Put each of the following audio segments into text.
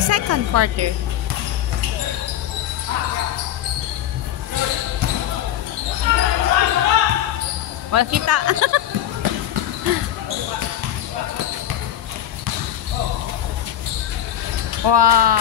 Second quarter. Wala kita. Wow.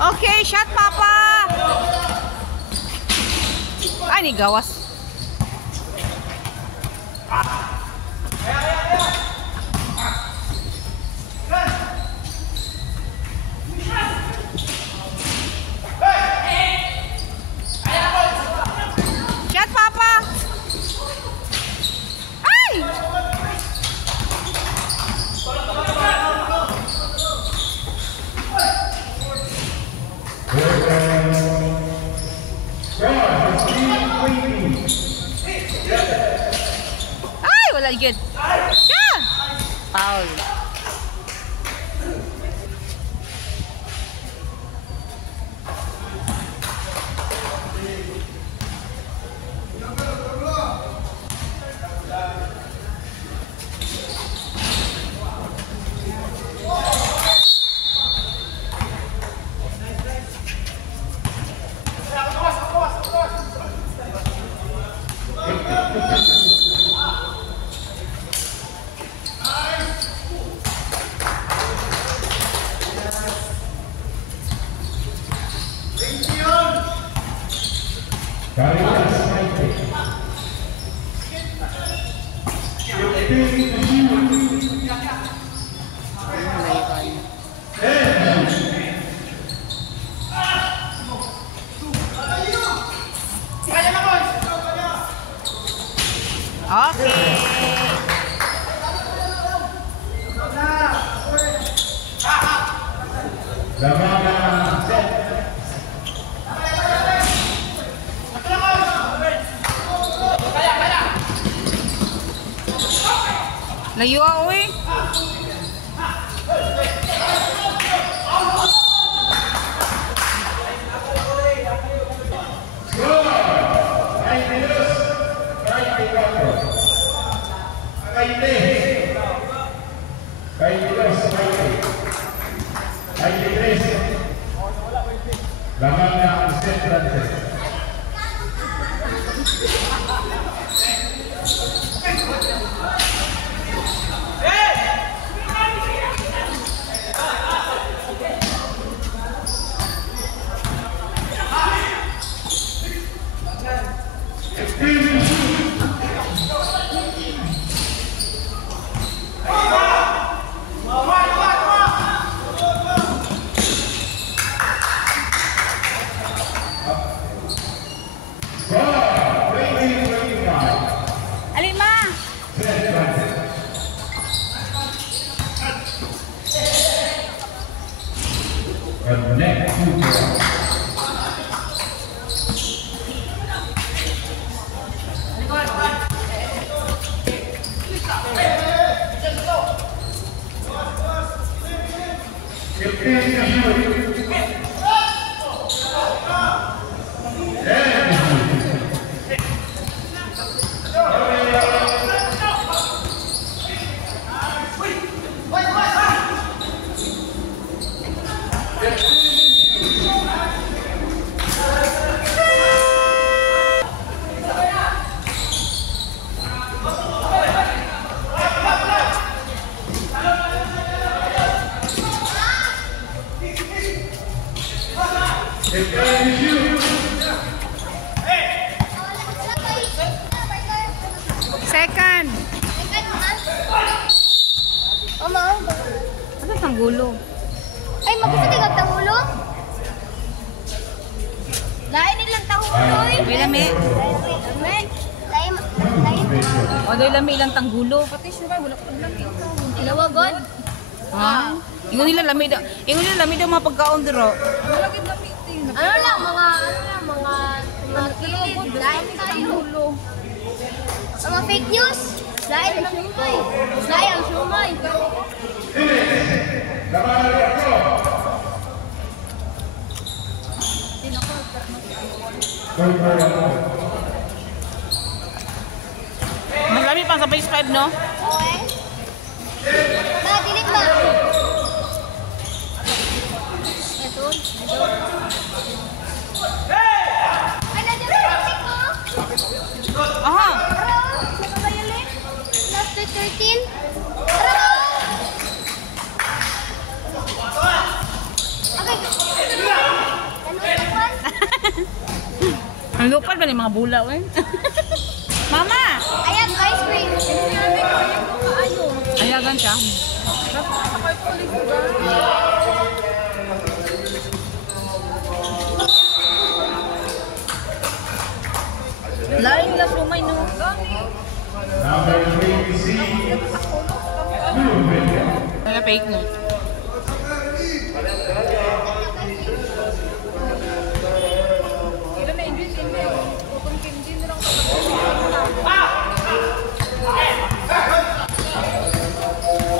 Okay, shot papa. Ay, ni gawas. Shot papa. Ay! Ay, wala good. Yeah. Foul. Okay. Layo ako eh. Second. Ano tanggulo? Ay, mabuti ka tanggulo? Lain nilang tanggulo eh. May lami. Lain. O, doy lami ilang tanggulo. Pati siya wala ko lami. Ilawa god. Ha? Ingon nila lami daw. Ingon nila lami daw mga pagkaon diro. Ano lang, mga kilid. Lain tayo. Mga fake news. Lain ang sumay. Lain ang sumay. Malami pa sa base 5, no? Okay. Ba, dilit ba? Ito. Ay, nandiyan sa plastic ko. Aha! Tara, nakabayalin. Last 13. Tara! Okay. Ano ito? Ang lupal ba ni mga bulaw eh? Mama! I have ice cream. Ayagan siya. Laing lang lumay, no? Kaya fake mo.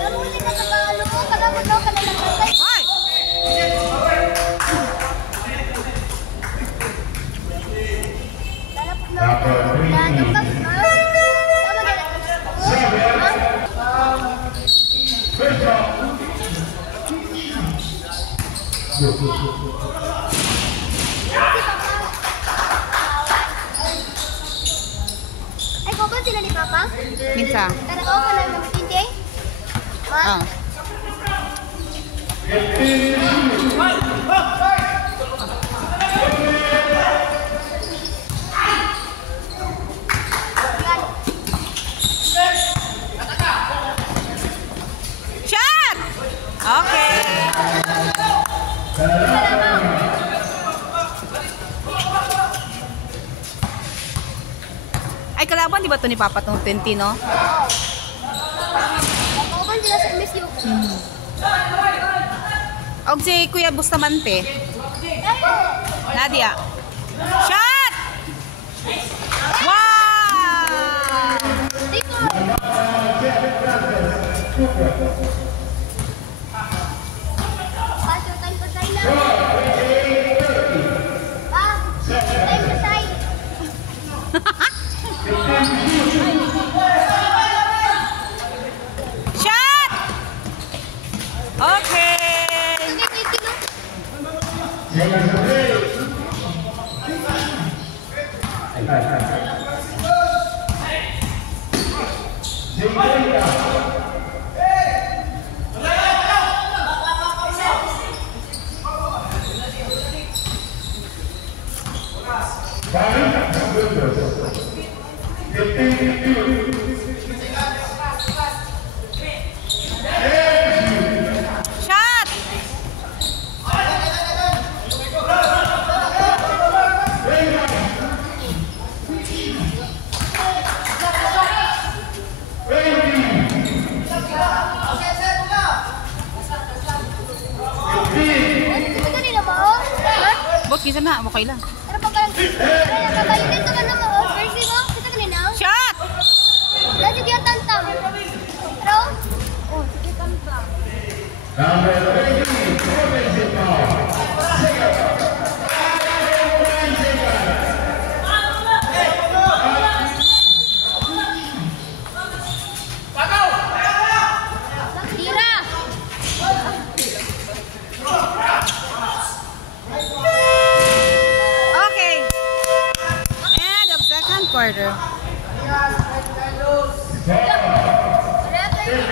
Alam mo, hindi ka sa ano ko. Kalabot daw ka na lang patay. Ay! Lalapot na ako. Nanambag ka. Tama na lang. Ay, ko ba sila ni Papa? Minsa. Tara ko ka lang ng TJ. Ma? Ah. Shot! Okay. Ay, kalaban, di ba ito ni Papa itong 20, no? Ako ba sila sa MSU? Og si Kuya Bustamante. Ako! Nadia. Shot! Wow! Dito! Pasok time pa sa'yo lang. Time pa sa'yo. Shot! Okay. Sige, kilo. Shot! Ano kanina ba, oh? Ha? Bot, kisa na. Okay lang. Pero pag kaya nakabayo dito ka naman, oh. Jersey mo? Kita kanina? Shot! Lagi yung tantam. Pero? Oh, sige tantam. Tira! Okay. End of second quarter. Wala tayo dito.